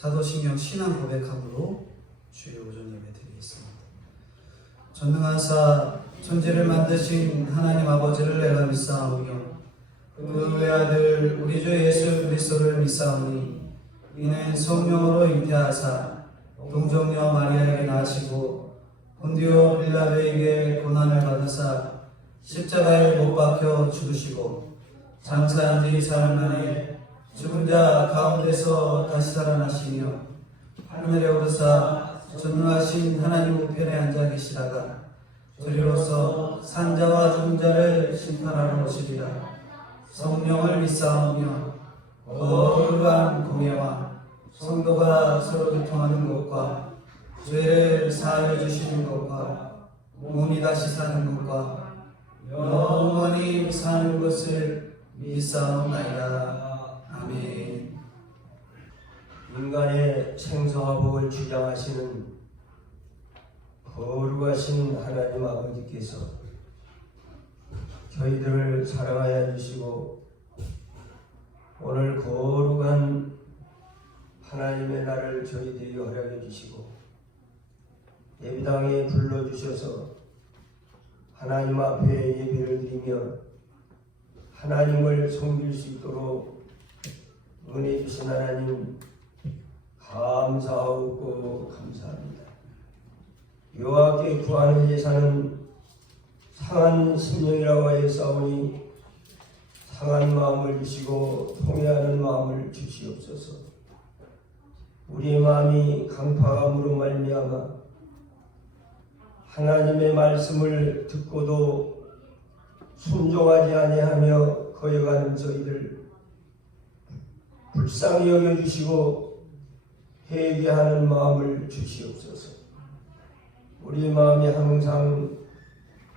사도신경 신앙 고백함으로 주일 오전 예배 드리겠습니다. 전능하사 천지를 만드신 하나님 아버지를 내가 믿사오며 그 외아들 우리 주 예수 그리스도를 믿사오니 이는 성령으로 잉태하사 동정녀 마리아에게 나시고 본디오 빌라도에게 고난을 받으사 십자가에 못 박혀 죽으시고 장사한 지 사흘 만에 죽은 자 가운데서 다시 살아나시며 하늘에 오르사 전능하신 하나님 우편에 앉아 계시다가 저리로서 산자와 죽은 자를 심판하러 오시리라. 성령을 믿사오며 거룩한 공예와 성도가 서로 교통하는 것과 죄를 사하여 주시는 것과 몸이 다시 사는 것과 영원히 사는 것을 믿사옵나이다. 아멘. 인간의 생사와 복을 주장하시는 거룩하신 하나님 아버지께서 저희들을 사랑하여 주시고 오늘 거룩한 하나님의 날을 저희들이 허락해 주시고 예배당에 불러주셔서 하나님 앞에 예배를 드리며 하나님을 섬길 수 있도록 은혜 주신 하나님 감사하고 감사합니다. 여호와께 구하는 제사는 상한 심령이라고 하였사오니 상한 마음을 주시고 통회하는 마음을 주시옵소서. 우리의 마음이 강팍함으로 말미암아 하나님의 말씀을 듣고도 순종하지 아니하며 거여가는 저희들 불쌍히 여겨주시고 회개하는 마음을 주시옵소서. 우리 마음이 항상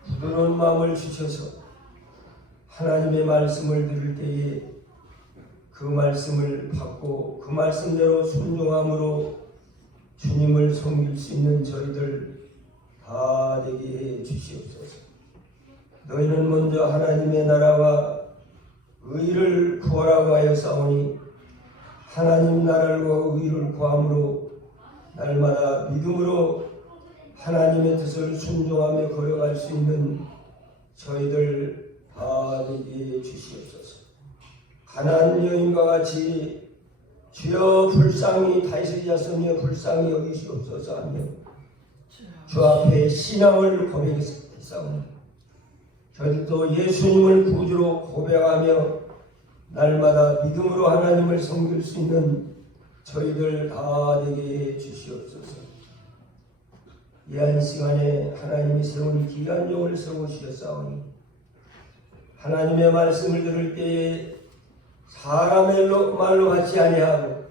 부드러운 마음을 주셔서 하나님의 말씀을 들을 때에 그 말씀을 받고 그 말씀대로 순종함으로 주님을 섬길 수 있는 저희들 다 되게 해 주시옵소서. 너희는 먼저 하나님의 나라와 의를 구하라고 하였사오니 하나님 나라와 의를 구함으로 날마다 믿음으로 하나님의 뜻을 순종하며 걸어갈 수 있는 저희들 다 되게 해 주시옵소서. 가난한 여인과 같이 주여 불쌍히 다윗의 자손이여 불쌍히 여기시옵소서 하며 주 앞에 신앙을 고백했사오니 저희들도 예수님을 구주로 고백하며 날마다 믿음으로 하나님을 섬길 수 있는 저희들 다 되게 해 주시옵소서. 이 한 시간에 하나님이 세운 귀한 영을 세우시었사오니 하나님의 말씀을 들을 때에 사람의 말로 같지 아니하고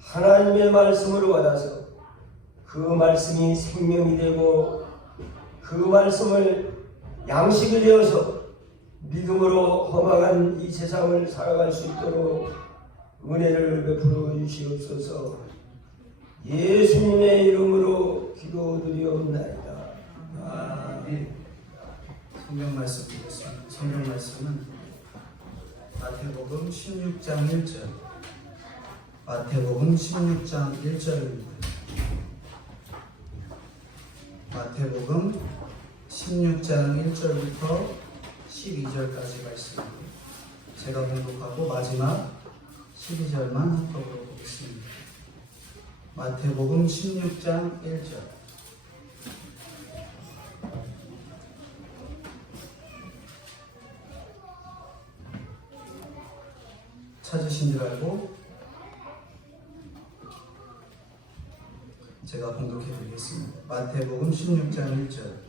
하나님의 말씀으로 받아서 그 말씀이 생명이 되고 그 말씀을 양식이 되어서 믿음으로 허망한 이 세상을 살아갈 수 있도록 은혜를 베풀어 주시옵소서. 예수님의 이름으로 기도드리옵나이다. 아멘. 성경 말씀 보겠습니다. 성경 말씀은 마태복음 16장 1절. 마태복음 16장 1절입니다. 마태복음 16장 1절부터 12절까지 말씀입니다. 제가 공독하고 마지막 12절만 한꺼번에 보겠습니다. 마태복음 16장 1절. 찾으신 줄 알고 제가 공독해 드리겠습니다. 마태복음 16장 1절.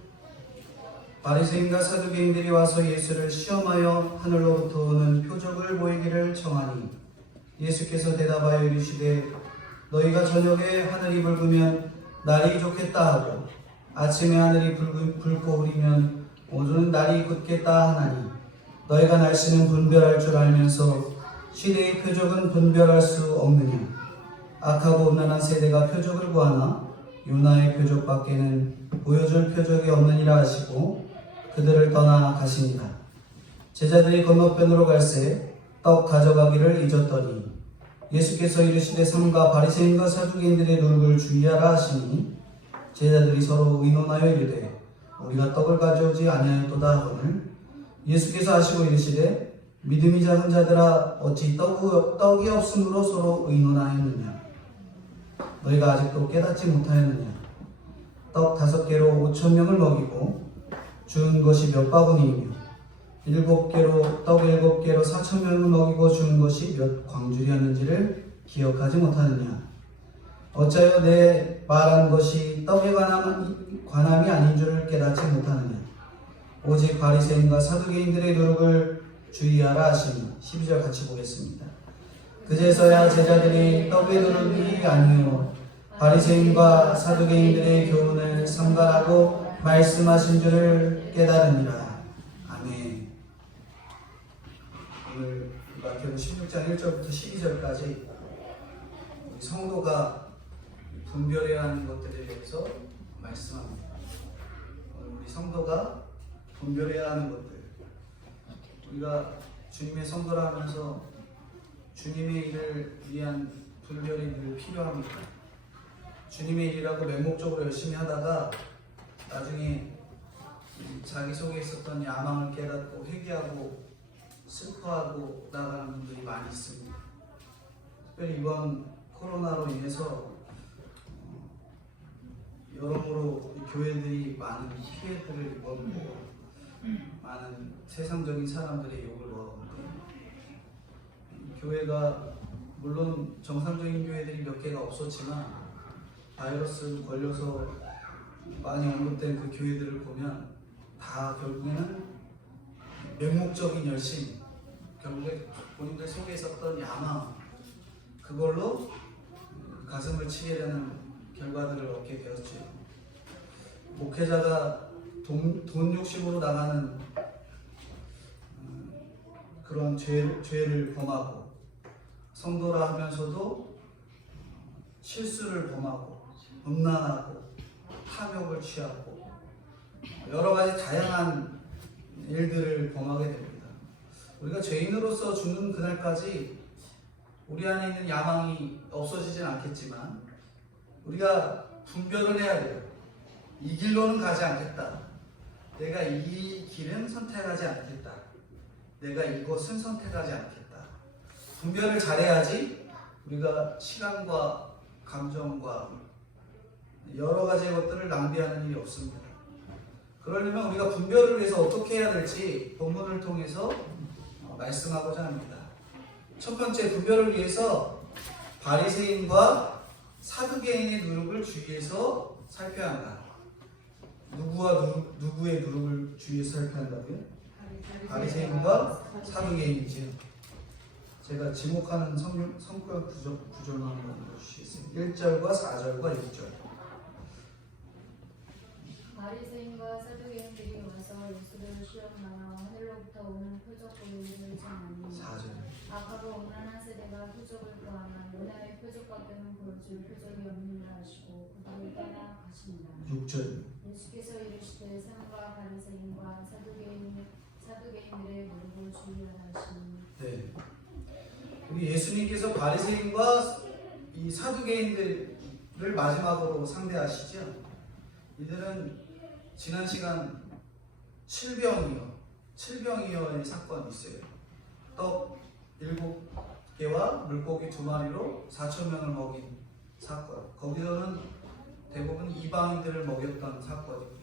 바리새인과 사두개인들이 와서 예수를 시험하여 하늘로부터 오는 표적을 보이기를 청하니 예수께서 대답하여 이르시되 너희가 저녁에 하늘이 붉으면 날이 좋겠다 하고 아침에 하늘이 붉고 흐리면 오늘은 날이 굳겠다 하나니 너희가 날씨는 분별할 줄 알면서 시대의 표적은 분별할 수 없느냐. 악하고 음란한 세대가 표적을 구하나 요나의 표적밖에는 보여줄 표적이 없느니라 하시고 그들을 떠나 가시니라. 제자들이 건너편으로 갈새 떡 가져가기를 잊었더니 예수께서 이르시되 삼가 바리새인과 사두개인들의 노릇을 주의하라 하시니 제자들이 서로 의논하여 이르되 우리가 떡을 가져오지 아니하였도다 하거늘 예수께서 하시고 이르시되 믿음이 작은 자들아 어찌 떡이 없으므로 서로 의논하였느냐 너희가 아직도 깨닫지 못하였느냐 떡 5개로 5,000명을 먹이고 주은 것이 몇 바구니이며 7개로 떡 7개로 4,000명을 먹이고 주은 것이 몇 광줄이었는지를 기억하지 못하느냐 어찌하여 내 말한 것이 떡에 관함이 아닌 줄을 깨닫지 못하느냐 오직 바리새인과 사두개인들의 노릇을 주의하라 하시니 12절 같이 보겠습니다. 그제서야 제자들이 떡의 노릇이 아니요 바리새인과 사두개인들의 교훈을 삼가라고 말씀하신 줄을 깨달으니라. 아멘. 오늘 마태복음 16장 1절부터 12절까지 우리 성도가 분별해야 하는 것들에 대해서 말씀합니다. 오늘 우리 성도가 분별해야 하는 것들 우리가 주님의 성도를 하면서 주님의 일을 위한 분별이 늘 필요합니다. 주님의 일이라고 맹목적으로 열심히 하다가 나중에 자기 속에 있었던 야망을 깨닫고 회개하고 슬퍼하고 나가는 분들이 많이 있습니다. 특별히 이번 코로나로 인해서 여러모로 교회들이 많은 피해들을 입었고 많은 세상적인 사람들의 욕을 먹었는데 교회가 물론 정상적인 교회들이 몇 개가 없었지만 바이러스 걸려서 많이 언급된 그 교회들을 보면 다 결국에는 맹목적인 열심 결국에 본인들 속에 있었던 야망 그걸로 가슴을 치게 되는 결과들을 얻게 되었죠. 목회자가 돈 욕심으로 나가는 그런 죄를 범하고 성도라 하면서도 실수를 범하고 음란하고 탐욕을 취하고 여러 가지 다양한 일들을 범하게 됩니다. 우리가 죄인으로서 죽는 그날까지 우리 안에 있는 야망이 없어지진 않겠지만 우리가 분별을 해야 돼요. 이 길로는 가지 않겠다. 내가 이 길은 선택하지 않겠다. 내가 이것은 선택하지 않겠다. 분별을 잘해야지 우리가 시간과 감정과 여러 가지 것들을 낭비하는 일이 없습니다. 그러려면 우리가 분별을 위해서 어떻게 해야 될지 본문을 통해서 말씀하고자 합니다. 첫 번째 분별을 위해서 바리새인과 사두개인의 누룩을 주의해서 살펴야 한다. 누구의 누룩을 주의해서 살펴야 한다고요? 바리새인과 사두개인이지요. 제가 지목하는 성격 구조만 한번 보시겠습니다. 1절과 4절과 6절. 바리새인과 사두개인들이 와서 예수를 시험하여 하늘로부터 오는 표적 보이기를 청하니 4절. 악하고 음란한 세대가 표적을 구하면 은혜의 표적밖에는 보여줄 표적이 없느니라 하시고 그들을 떠나 가시니라. 6절. 예수께서 이르시되 삼가 바리새인과 사두개인들의 노릇을 주의하라 하시니. 네. 우리 예수님께서 바리새인과 이 사두개인들을 마지막으로 상대하시죠. 이들은 지난 시간 칠병이어의 사건이 있어요. 떡 7개와 물고기 2마리로 4,000명을 먹인 사건. 거기서는 대부분 이방인들을 먹였던 사건이고요.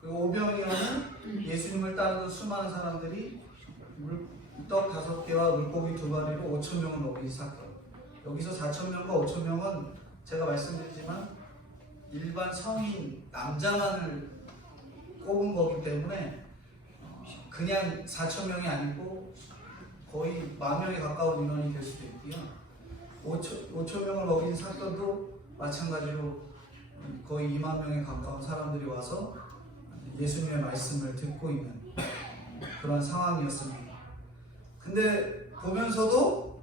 그리고 오병이어는 예수님을 따르는 수많은 사람들이 떡 5개와 물고기 2마리로 5,000명을 먹인 사건. 여기서 4,000명과 5,000명은 제가 말씀드리지만 일반 성인 남자만을 꼽은 거기 때문에 그냥 4,000명이 아니고 거의 10,000명에 가까운 인원이 될 수도 있고요. 5,000명을 먹인 사건도 마찬가지로 거의 20,000명에 가까운 사람들이 와서 예수님의 말씀을 듣고 있는 그런 상황이었습니다. 근데 보면서도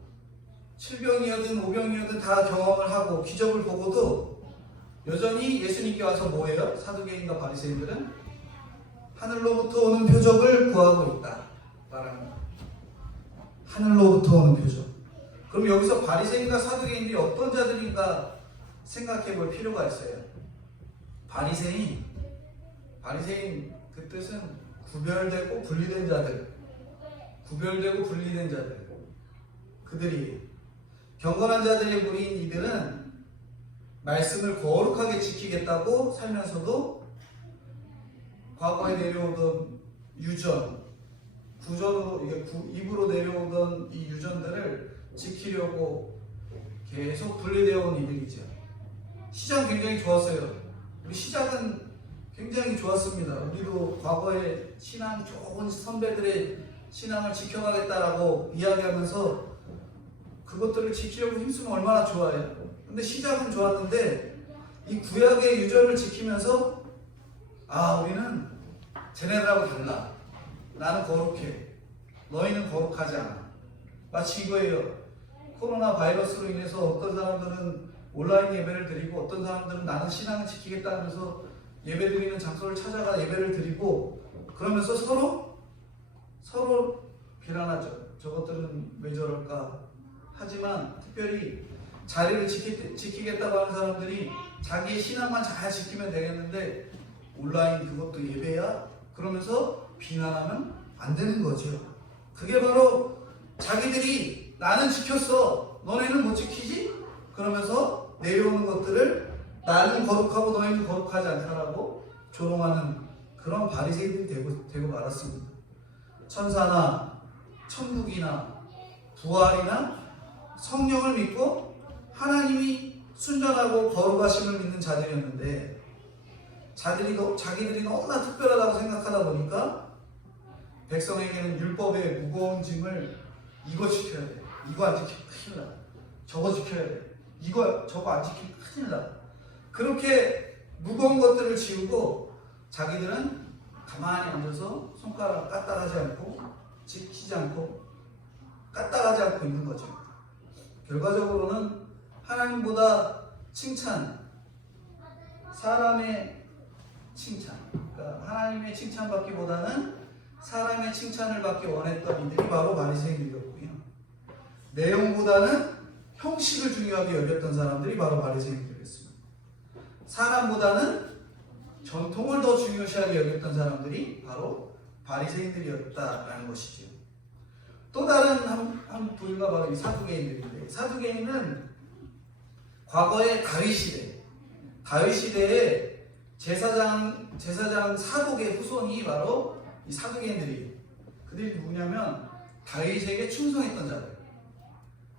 7병이어든 5병이어든 다 경험을 하고 기적을 보고도 여전히 예수님께 와서 뭐예요? 사두개인과 바리새인들은 하늘로부터 오는 표적을 구하고 있다 말합니다. 하늘로부터 오는 표적. 그럼 여기서 바리새인과 사두개인들이 어떤 자들인가 생각해 볼 필요가 있어요. 바리새인 그 뜻은 구별되고 분리된 자들, 구별되고 분리된 자들, 그들이 경건한 자들의 무리인 이들은 말씀을 거룩하게 지키겠다고 살면서도 과거에 내려오던 유전, 구전으로 입으로 내려오던 이 유전들을 지키려고 계속 분리되어 온 이들이죠. 시작 굉장히 좋았어요. 우리 시작은 굉장히 좋았습니다. 우리도 과거에 신앙 좋은 선배들의 신앙을 지켜가겠다라고 이야기하면서 그것들을 지키려고 힘쓰면 얼마나 좋아요. 근데 시작은 좋았는데 이 구약의 유전을 지키면서 우리는 쟤네들하고 달라. 나는 거룩해. 너희는 거룩하지 않아. 마치 이거예요. 코로나 바이러스로 인해서 어떤 사람들은 온라인 예배를 드리고 어떤 사람들은 나는 신앙을 지키겠다 하면서 예배 드리는 장소를 찾아가 예배를 드리고 그러면서 서로 비난하죠. 저것들은 왜 저럴까? 하지만 특별히 자리를 지키겠다고 하는 사람들이 자기의 신앙만 잘 지키면 되겠는데 온라인 그것도 예배야? 그러면서 비난하면 안 되는 거죠. 그게 바로 자기들이 나는 지켰어. 너네는 못 지키지? 그러면서 내려오는 것들을 나는 거룩하고 너희는 거룩하지 않다라고 조롱하는 그런 바리새인들이 되고 말았습니다. 천사나 천국이나 부활이나 성령을 믿고 하나님이 순전하고 거룩하심을 믿는 자들이었는데 자기들이 너무나 특별하다고 생각하다 보니까 백성에게는 율법의 무거운 짐을 이거 지켜야 돼. 이거 안 지키면 큰일 나. 저거 지켜야 돼. 저거 안 지키면 큰일 나. 그렇게 무거운 것들을 지우고 자기들은 가만히 앉아서 손가락 까딱하지 않고 지키지 않고 까딱하지 않고 있는 거죠. 결과적으로는 하나님보다 칭찬, 사람의 칭찬, 그러니까 하나님의 칭찬받기보다는 사람의 칭찬을 받기 원했던 이들이 바로 바리새인들이었고요. 내용보다는 형식을 중요하게 여겼던 사람들이 바로 바리새인들이었습니다. 사람보다는 전통을 더 중요시하게 여겼던 사람들이 바로 바리새인들이었다라는 것이죠. 또 다른 한 부류가 바로 이 사두개인들인데, 사두개인은 과거의 다윗 시대에 제사장 사독의 후손이 바로 이 사두개인들이에요. 그들이 누구냐면 다윗에게 충성했던 자들,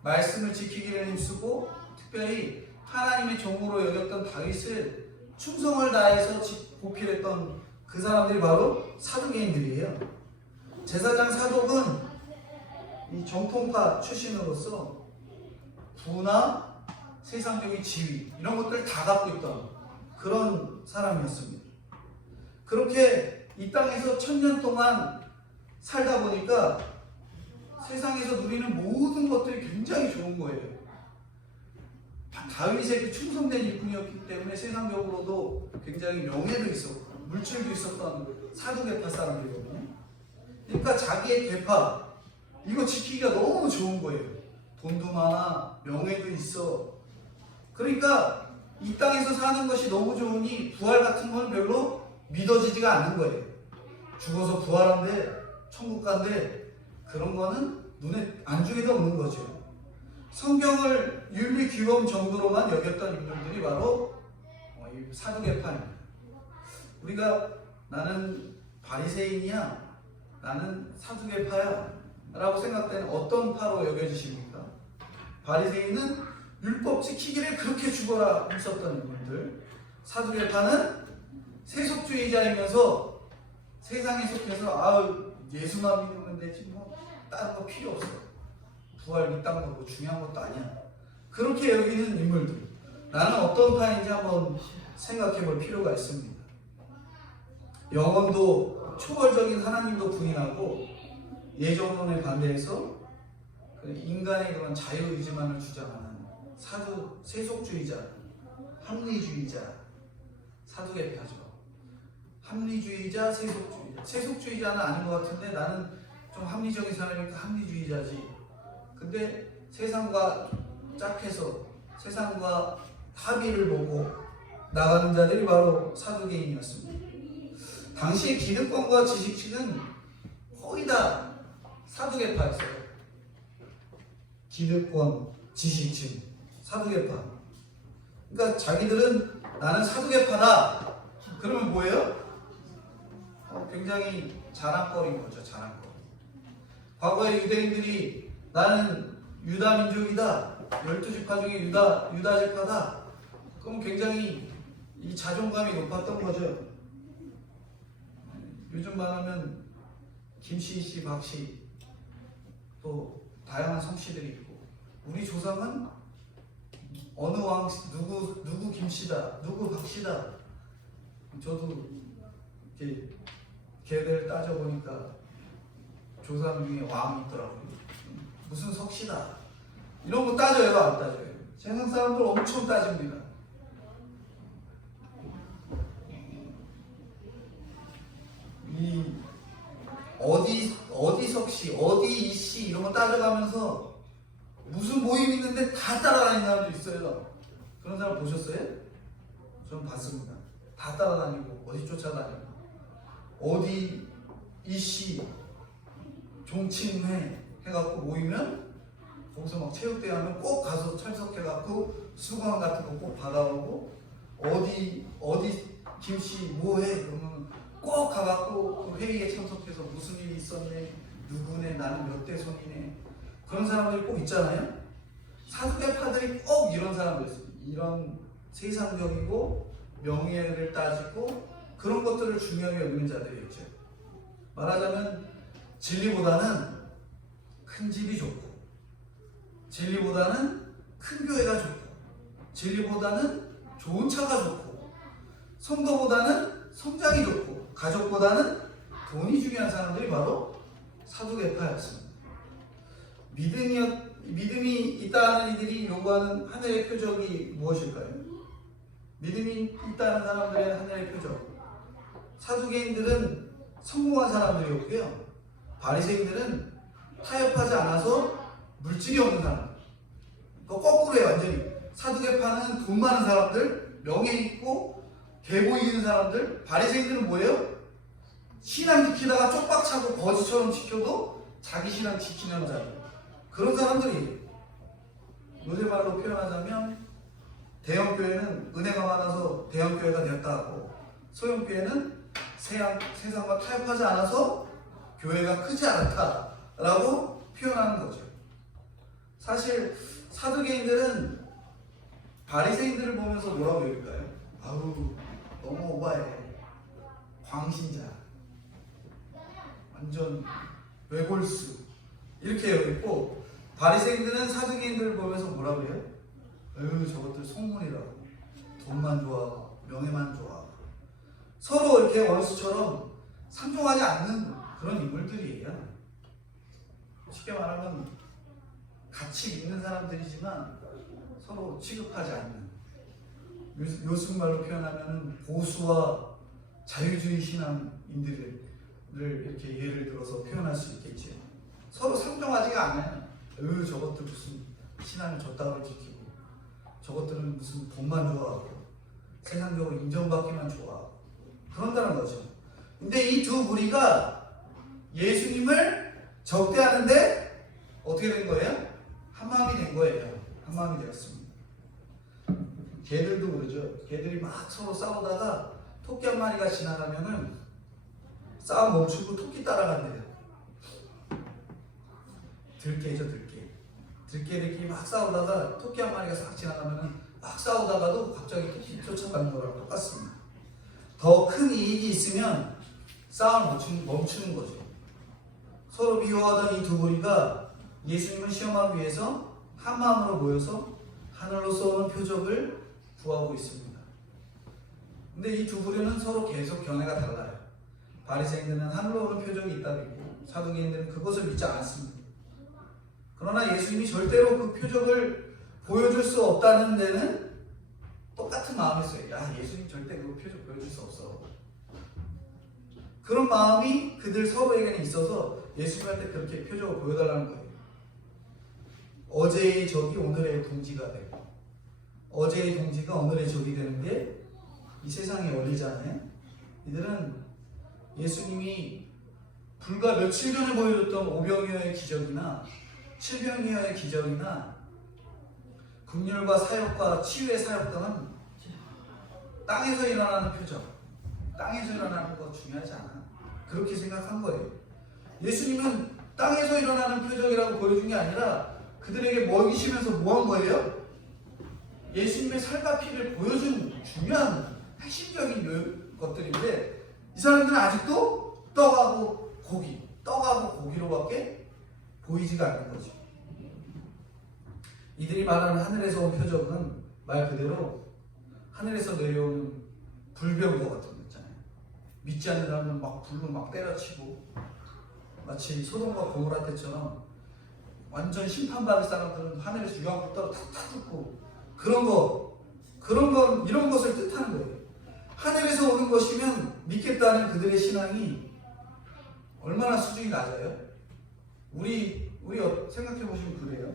말씀을 지키기를 힘쓰고 특별히 하나님의 종으로 여겼던 다윗을 충성을 다해서 보필했던 그 사람들이 바로 사두개인들이에요. 제사장 사독은 이 정통파 출신으로서 부나 세상적인 지위 이런 것들을 다 갖고 있던 그런 사람이었습니다. 그렇게 이 땅에서 1000년 동안 살다 보니까 세상에서 누리는 모든 것들이 굉장히 좋은 거예요. 다윗에게 충성된 일꾼이었기 때문에 세상적으로도 굉장히 명예도 있었고 물질도 있었던 사두개파 사람들이거든요. 그러니까 자기의 계파 이거 지키기가 너무 좋은 거예요. 돈도 많아, 명예도 있어. 그러니까 이 땅에서 사는 것이 너무 좋으니 부활 같은 건 별로 믿어지지가 않는 거예요. 죽어서 부활한대, 천국 간대, 그런 거는 눈에 안중에도 없는 거죠. 성경을 윤리 규범 정도로만 여겼던 인물들이 바로 이 사두개파입니다. 우리가 나는 바리새인이야, 나는 사두개파야 라고 생각되는 어떤 파로 여겨지십니까? 바리새인은 율법 지키기를 그렇게 죽어라 했었던 인물들, 사두개파는 세속주의자이면서 세상에 속해서 예수만 믿으면 되지 뭐 다른 거 필요 없어, 부활 믿다는 거 뭐 중요한 것도 아니야, 그렇게 여기는 인물들, 나는 어떤 파인지 한번 생각해 볼 필요가 있습니다. 영혼도 초월적인 하나님도 부인하고 예정론에 반대해서 인간의 그런 자유의지만을 주장하는 세속주의자, 합리주의자, 사두개파죠. 합리주의자, 세속주의자. 세속주의자는 아닌 것 같은데 나는 좀 합리적인 사람이니까 합리주의자지. 근데 세상과 짝해서 세상과 합의를 보고 나가는 자들이 바로 사두개인이었습니다. 당시의 기득권과 지식층은 거의 다 사두개파였어요. 기득권, 지식층, 사두개파. 그러니까 자기들은 나는 사두개파다. 그러면 뭐예요? 굉장히 자랑거리인 거죠. 자랑거리. 과거에 유대인들이 나는 유다 민족이다. 12지파 중에 유다 지파다. 그럼 굉장히 이 자존감이 높았던 거죠. 요즘 말하면 김씨, 박씨 또 다양한 성씨들이 있고 우리 조상은 어느 왕 누구 김씨다, 누구 박씨다. 저도 이렇게 걔들 따져보니까 조상 중에 왕이 있더라고요. 무슨 석씨다. 이런 거 따져요, 안 따져요? 세상 사람들 엄청 따집니다. 이 어디 석씨, 어디 이씨 이런 거 따져가면서 무슨 모임 있는데 다 따라다니는 사람도 있어요. 그런 사람 보셨어요? 저는 봤습니다. 다 따라다니고 어디 쫓아다니고 어디 이씨 종친회 해갖고 모이면 거기서 막 체육대회 하면 꼭 가서 참석해갖고 수강 같은 거 꼭 받아오고 어디 김씨 뭐해 그러면 꼭 가갖고 그 회의에 참석해서 무슨 일이 있었네 누구네 나는 몇 대 손이네 그런 사람들이 꼭 있잖아요. 사두개파들이 꼭 이런 사람들이었어요. 이런 세상적이고 명예를 따지고 그런 것들을 중요하게 여기는 자들이었죠. 말하자면 진리보다는 큰 집이 좋고 진리보다는 큰 교회가 좋고 진리보다는 좋은 차가 좋고 성도보다는 성장이 좋고 가족보다는 돈이 중요한 사람들이 바로 사두개파였습니다. 믿음이 있다는 이들이 요구하는 하늘의 표적이 무엇일까요? 믿음이 있다는 사람들의 하늘의 표적. 사두개인들은 성공한 사람들이었고요. 바리새인들은 타협하지 않아서 물질이 없는 사람. 거꾸로예요, 완전히. 사두개파는 돈 많은 사람들, 명예 있고 개 보이는 사람들. 바리새인들은 뭐예요? 신앙 지키다가 쪽박 차고 거지처럼 지켜도 자기 신앙 지키는 자들. 그런 사람들이 요새 말로 표현하자면 대형교회는 은혜가 많아서 대형교회가 되었다 하고 소형교회는 세상과 타협하지 않아서 교회가 크지 않았다라고 표현하는 거죠. 사실 사두개인들은 바리새인들을 보면서 뭐라고 여길까요? 아우 너무 오바해, 광신자, 완전 외골수 이렇게 여겼고 바리새인들은 사두개인들을 보면서 뭐라고 해요? 저것들 속물이라고 돈만 좋아하고 명예만 좋아하고 서로 이렇게 원수처럼 상종하지 않는 그런 인물들이에요. 쉽게 말하면 같이 믿는 사람들이지만 서로 취급하지 않는 요즘 말로 표현하면 보수와 자유주의 신앙인들을 이렇게 예를 들어서 표현할 수 있겠죠. 서로 상종하지가 않아요. 저것들 무슨 신앙을 졌다고 지키고 저것들은 무슨 돈만 좋아하고 세상적으로 인정받기만 좋아하고 그런다는 거죠. 근데 이 두 무리가 예수님을 적대하는데 어떻게 된 거예요? 한마음이 된 거예요. 한마음이 되었습니다. 개들도 그러죠. 개들이 막 서로 싸우다가 토끼 한 마리가 지나가면은 싸움 멈추고 토끼 따라간대요. 들개죠, 들개. 들개들끼리 막 싸우다가 토끼 한 마리가 싹 지나가면은 막 싸우다가도 갑자기 토끼 쫓아가는 거랑 똑같습니다. 더 큰 이익이 있으면 싸움을 멈추는 거죠. 서로 미워하던 이 두 무리가 예수님을 시험하기 위해서 한 마음으로 모여서 하늘로서 오는 표적을 구하고 있습니다. 근데 이 두 부류는 서로 계속 견해가 달라요. 바리새인들은 하늘로 오는 표적이 있다고 했고 사두개인들은 그것을 믿지 않았습니다. 그러나 예수님이 절대로 그 표적을 보여줄 수 없다는 데는 똑같은 마음이었어요. 야, 예수님 절대 그 표적 보여줄 수 없어. 그런 마음이 그들 서로에게는 있어서 예수님한테 그렇게 표적을 보여달라는 거예요. 어제의 적이 오늘의 동지가 되고 어제의 동지가 오늘의 적이 되는 게 이 세상의 원리잖아요. 이들은 예수님이 불과 며칠 전에 보여줬던 오병이어의 기적이나 칠병이어의 기적이나 긍휼과 사역과 치유의 사역 등은 땅에서 일어나는 표적, 땅에서 일어나는 거 중요하지 않아. 그렇게 생각한 거예요. 예수님은 땅에서 일어나는 표적이라고 보여준 게 아니라 그들에게 먹이시면서 뭐 한 거예요? 예수님의 살과 피를 보여준 중요한 핵심적인 것들인데 이 사람들은 아직도 떡하고 고기로밖에 보이지가 않는 거죠. 이들이 말하는 하늘에서 온 표적은 말 그대로 하늘에서 내려오는 불병거 같은 거 있잖아요. 믿지 않는 사람은 막 불로 막 때려치고 마치 소돔과 고모라 때처럼 완전 심판받을 사람들은 하늘에서 유황불 따로 탁탁 뜯고 이런 것을 뜻하는 거예요. 하늘에서 오는 것이면 믿겠다는 그들의 신앙이 얼마나 수준이 낮아요? 우리 생각해 보시면 그래요.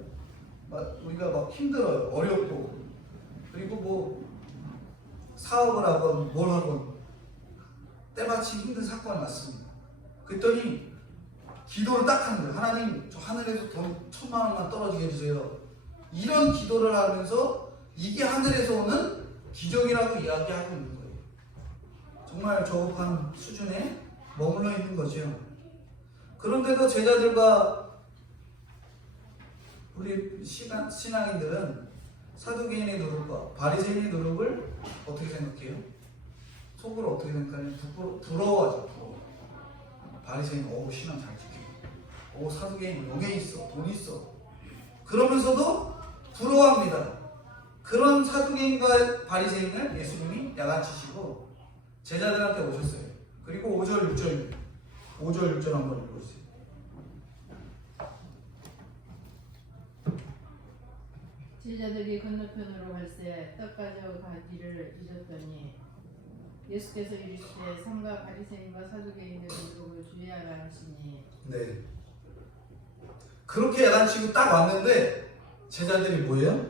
우리가 막 힘들어요. 어렵고 그리고 뭐 사업을 하건 뭘 하건 때마침 힘든 사건이 났습니다. 그랬더니 기도를 딱 하는 거예요. 하나님 저 하늘에서 돈 1,000만 원만 떨어지게 해주세요. 이런 기도를 하면서 이게 하늘에서 오는 기적이라고 이야기하고 있는 거예요. 정말 저급한 수준에 머물러 있는 거죠. 그런데도 제자들과 우리 신앙인들은 사두개인의 누룩과 바리새인의 누룩을 어떻게 생각해요? 속으로 어떻게 생각하냐면 부러워하죠. 바리새인 신앙 잘 지키고 사두개인 용에 있어, 돈 있어. 그러면서도 부러워합니다. 그런 사두개인과 바리새인을 예수님이 야단치시고 제자들한테 오셨어요. 그리고 5절 6절 한번 읽어주세요. 제자들이 건너편으로 갈새 떡 가져가기를 잊었더니 예수께서 이르시되 삼가 바리새인과 사두개인의 누룩을 주의하라 하시니. 네. 그렇게 야단치고 딱 왔는데 제자들이 뭐예요?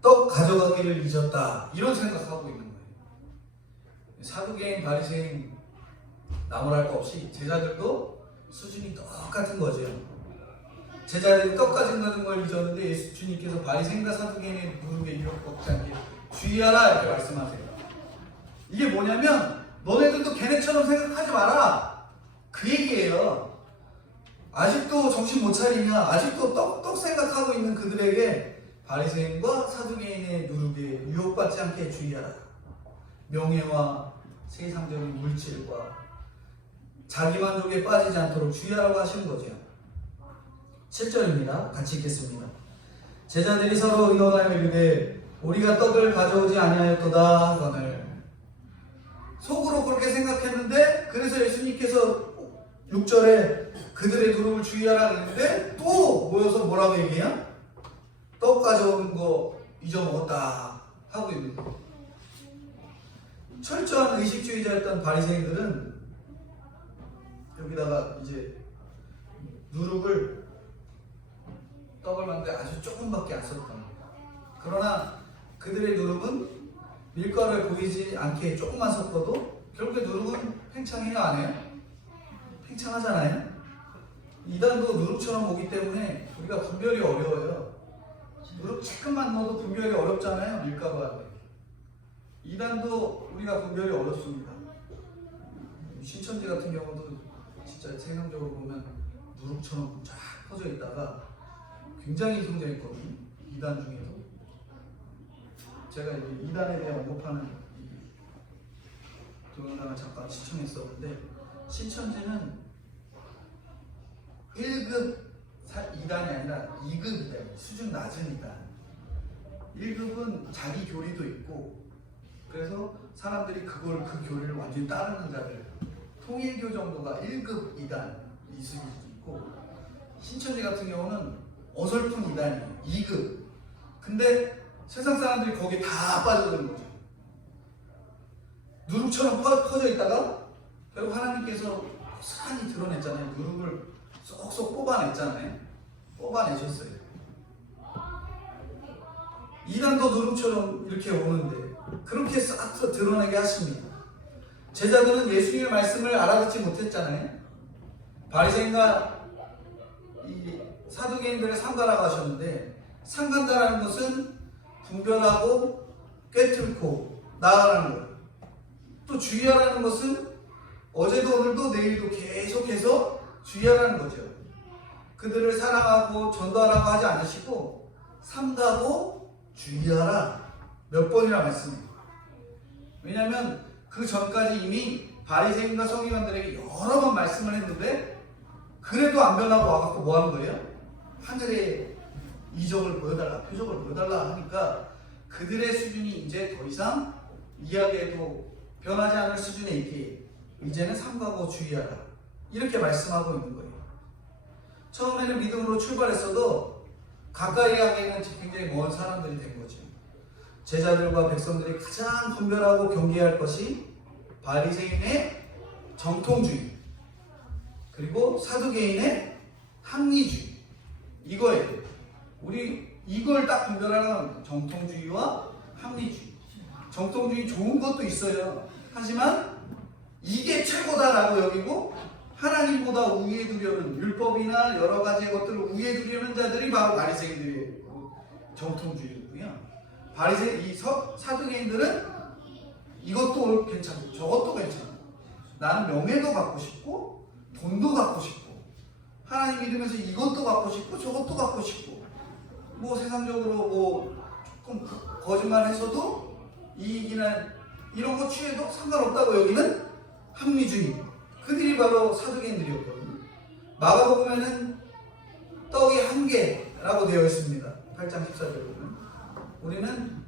떡 가져가기를 잊었다. 이런 생각하고 있는 거예요. 사두개인, 바리새인 나무랄 거 없이 제자들도 수준이 똑같은 거죠. 제자들이 떡 가져가는 걸 잊었는데 주님께서 바리새인과 사두개인의 누룩에 유혹받지 않게 주의하라 이렇게 말씀하세요. 이게 뭐냐면 너네들도 걔네처럼 생각하지 마라 그 얘기예요. 아직도 정신 못 차리냐, 아직도 떡 생각하고 있는 그들에게 바리새인과 사두개인의 누룩에 유혹받지 않게 주의하라. 명예와 세상적인 물질과 자기만족에 빠지지 않도록 주의하라고 하시는 거죠. 7절입니다. 같이 읽겠습니다. 제자들이 서로 의논하여 이르되 우리가 떡을 가져오지 아니하였도다 하거늘. 속으로 그렇게 생각했는데 그래서 예수님께서 6절에 그들의 누룩을 주의하라 그랬는데 또 모여서 뭐라고 얘기해요? 떡 가져오는 거 잊어먹었다 하고 있는 거예요. 철저한 의식주의자였던 바리새인들은 여기다가 이제 누룩을 떡을 만드는데 아주 조금밖에 안 썼던 거예요. 그러나 그들의 누룩은 밀가루에 보이지 않게 조금만 섞어도 결국에 누룩은 팽창해요, 안 해요? 팽창하잖아요. 이단도 누룩처럼 오기 때문에 우리가 분별이 어려워요. 누룩 조금만 넣어도 분별이 어렵잖아요, 밀가루하고. 이단도 우리가 분별이 어렵습니다. 신천지 같은 경우도 진짜 세상적으로 보면 누룩처럼 쫙 퍼져 있다가 굉장히 성장했거든요. 이단 중에도. 제가 이단에 대해 언급하는 동영상을 잠깐 시청했었는데 신천지는 1급 이단이 아니라 2급 이단, 수준 낮은 이단. 1급은 자기 교리도 있고 그래서 사람들이 그 교리를 완전히 따르는 자들, 통일교 정도가 1급 이단 있을 수도 있고 신천지 같은 경우는 어설픈 이단이에요. 2급. 근데 세상 사람들이 거기에 다 빠져드는 거죠. 누룩처럼 퍼져 있다가 결국 하나님께서 고스란히 드러냈잖아요. 누룩을 쏙쏙 뽑아냈잖아요. 뽑아내셨어요. 이단도 누룩처럼 이렇게 오는데 그렇게 싹 드러내게 하십니다. 제자들은 예수님의 말씀을 알아듣지 못했잖아요. 바리새인과 이 사두개인들의 상가라고 하셨는데, 상간다라는 것은 분별하고 꿰뚫고 나아가는 거예요. 또 주의하라는 것은 어제도 오늘도 내일도 계속해서 주의하라는 거죠. 그들을 사랑하고 전도하라고 하지 않으시고 삼가고 주의하라 몇 번이나 말씀해요. 왜냐하면 그 전까지 이미 바리새인과 서기관들에게 여러 번 말씀을 했는데 그래도 안 변하고 와갖고 뭐 하는 거예요? 하늘의 이적을 보여달라, 표적을 보여달라 하니까 그들의 수준이 이제 더 이상 이야기해도 변하지 않을 수준에 있기에 이제는 삼가고 주의하라 이렇게 말씀하고 있는 거예요. 처음에는 믿음으로 출발했어도 가까이 하기에는 굉장히 먼 사람들이 된 거죠. 제자들과 백성들이 가장 분별하고 경계할 것이 바리새인의 정통주의 그리고 사두개인의 합리주의 이거예요. 우리 이걸 딱 분별하는 정통주의와 합리주의. 정통주의 좋은 것도 있어요. 하지만 이게 최고다라고 여기고 하나님보다 우위에 두려는 율법이나 여러 가지의 것들을 우위에 두려는 자들이 바로 바리새인들의 정통주의고요. 이 사두개인들은 이것도 괜찮고 저것도 괜찮고 나는 명예도 갖고 싶고 돈도 갖고 싶고 하나님 믿으면서 이것도 갖고 싶고 저것도 갖고 싶고 뭐 세상적으로 뭐 조금 거짓말해서도 이익이나 이런 거 취해도 상관없다고 여기는 합리주의. 그들이 바로 사두개인들이었거든요. 마가복음에는 떡이 한 개라고 되어 있습니다. 8장 14절에 보면 우리는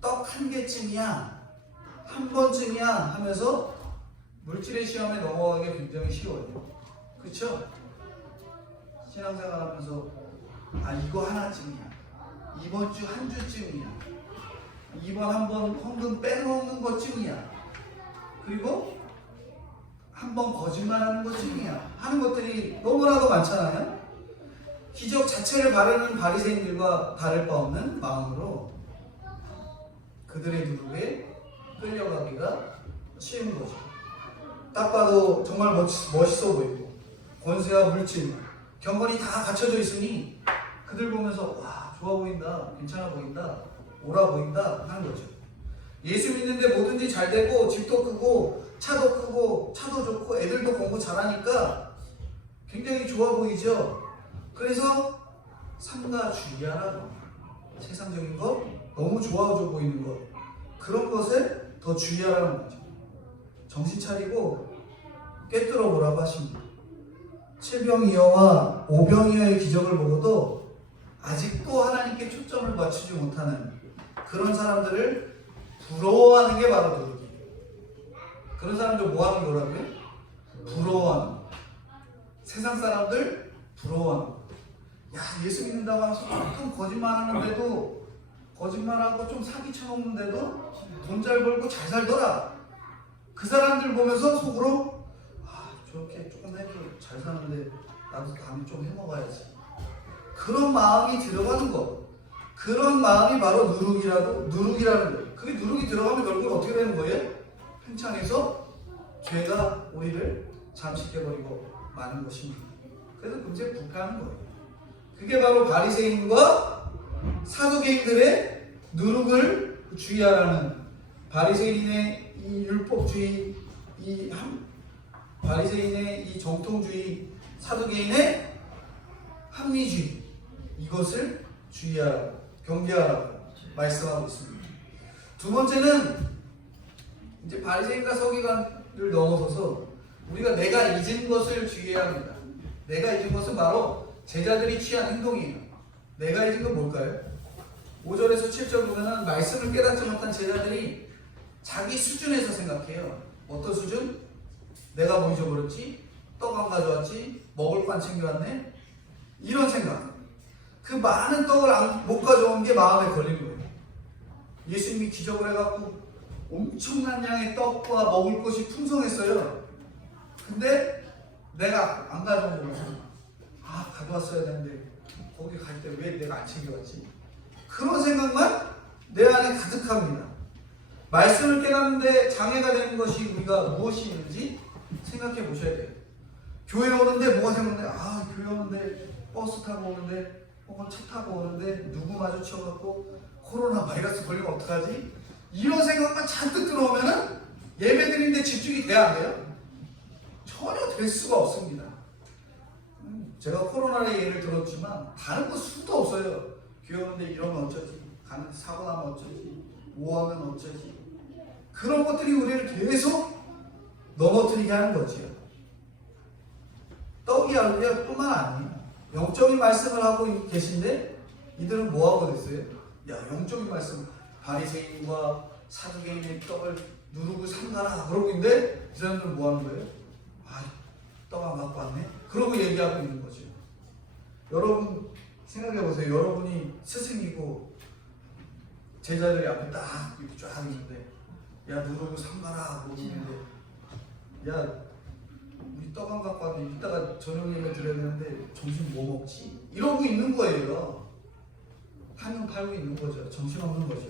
떡 한 개쯤이야 한 번쯤이야 하면서 물질의 시험에 넘어가기 굉장히 쉬워요. 그렇죠? 신앙생활 하면서 이거 하나쯤이야 이번 주 한 주쯤이야 이번 한번 헌금 빼놓는 것쯤이야 그리고 한번 거짓말하는 것쯤이야 하는 것들이 너무나도 많잖아요. 기적 자체를 바라는 바리새인들과 다를 바 없는 마음으로 그들의 누룩에 끌려가기가 쉬운 거죠. 딱 봐도 정말 멋있어 보이고 권세와 물질 경건이 다 갖춰져 있으니 그들 보면서 와 좋아 보인다 괜찮아 보인다 옳아 보인다 하는 거죠. 예수 믿는데 뭐든지 잘 되고 집도 크고 차도 크고 차도 좋고 애들도 공부 잘하니까 굉장히 좋아 보이죠. 그래서 삼가 주의하라고 세상적인 것 너무 좋아져 보이는 것 그런 것에 더 주의하라는 거죠. 정신 차리고 꿰뚫어 보라고 하십니다. 7병이어와 5병이어의 기적을 보고도 아직도 하나님께 초점을 맞추지 못하는 그런 사람들을 부러워하는 게 바로 누룩이에요. 그런 사람들 뭐 하는 거라고요? 부러워하는 거. 세상 사람들 부러워하는 거. 야 예수 믿는다고 하면서 조금 거짓말하는데도 거짓말하고 좀 사기 쳐먹는데도 돈 잘 벌고 잘 살더라. 그 사람들 보면서 속으로 저렇게 조금 해도 잘 사는데 나도 다음에 좀 해먹어야지. 그런 마음이 들어가는 거. 그런 마음이 바로 누룩이라는 거예요. 그게 누룩이 들어가면 결국 어떻게 되는 거예요? 팽창해서 죄가 우리를 잠식해버리고 마는 것입니다. 그래서 굉장히 불쾌한 거예요. 그게 바로 바리새인과 사두개인들의 누룩을 주의하라는 바리새인의 이 율법주의, 바리새인의 이 정통주의, 사두개인의 합리주의 이것을 주의하라고 경계하라고 말씀하고 있습니다. 두 번째는 이제 바리새인과 서기관을 넘어서서 우리가 내가 잊은 것을 주의해야 합니다. 내가 잊은 것은 바로 제자들이 취한 행동이에요. 내가 잊은 건 뭘까요? 5절에서 7절 보면은 말씀을 깨닫지 못한 제자들이 자기 수준에서 생각해요. 어떤 수준? 내가 뭐 잊어버렸지? 떡 안 가져왔지? 먹을 거 안 챙겨왔네? 이런 생각. 그 많은 떡을 못 가져온 게 마음에 걸린 거예요. 예수님이 기적을 해갖고 엄청난 양의 떡과 먹을 것이 풍성했어요. 근데 내가 안 가져온 거예요. 가져왔어야 되는데 거기 갈 때 왜 내가 안 챙겨왔지? 그런 생각만 내 안에 가득합니다. 말씀을 깨닫는데 장애가 되는 것이 우리가 무엇이 있는지 생각해 보셔야 돼요. 교회 오는데 뭐가 생각나요? 아, 교회 오는데 버스 타고 오는데 혹은 차 타고 오는데 누구 마주쳐갖고 코로나 바이러스 걸리면 어떡하지? 이런 생각만 잔뜩 들어오면은 예배 드리는데 집중이 돼야 안 돼요? 전혀 될 수가 없습니다. 제가 코로나의 예를 들었지만 다른 거 수도 없어요. 교회 오는데 이러면 어쩌지? 가는 사고 나면 어쩌지? 오하면 어쩌지? 그런 것들이 우리를 계속 넘어뜨리게 하는 거지요. 떡이 알루야뿐만 아니에요. 영적인 말씀을 하고 계신데 이들은 뭐 하고 있어요? 야, 영적인 말씀, 바리새인과 사두개인의 떡을 누르고 삼가라 그러고 있는데 이 사람들은 뭐 하는 거예요? 아, 떡 안 갖고 왔네? 그러고 얘기하고 있는 거죠. 여러분 생각해 보세요. 여러분이 스승이고 제자들이 앞에 딱 이렇게 쫙 있는데 야, 누르고 삼가라 그러고 있는데 야, 우리 떡 안 갖고 왔는데 이따가 저녁 예배 드려야 되는데 점심 뭐 먹지? 이러고 있는 거예요. 한눈 팔고 있는 거죠. 정신없는 거죠.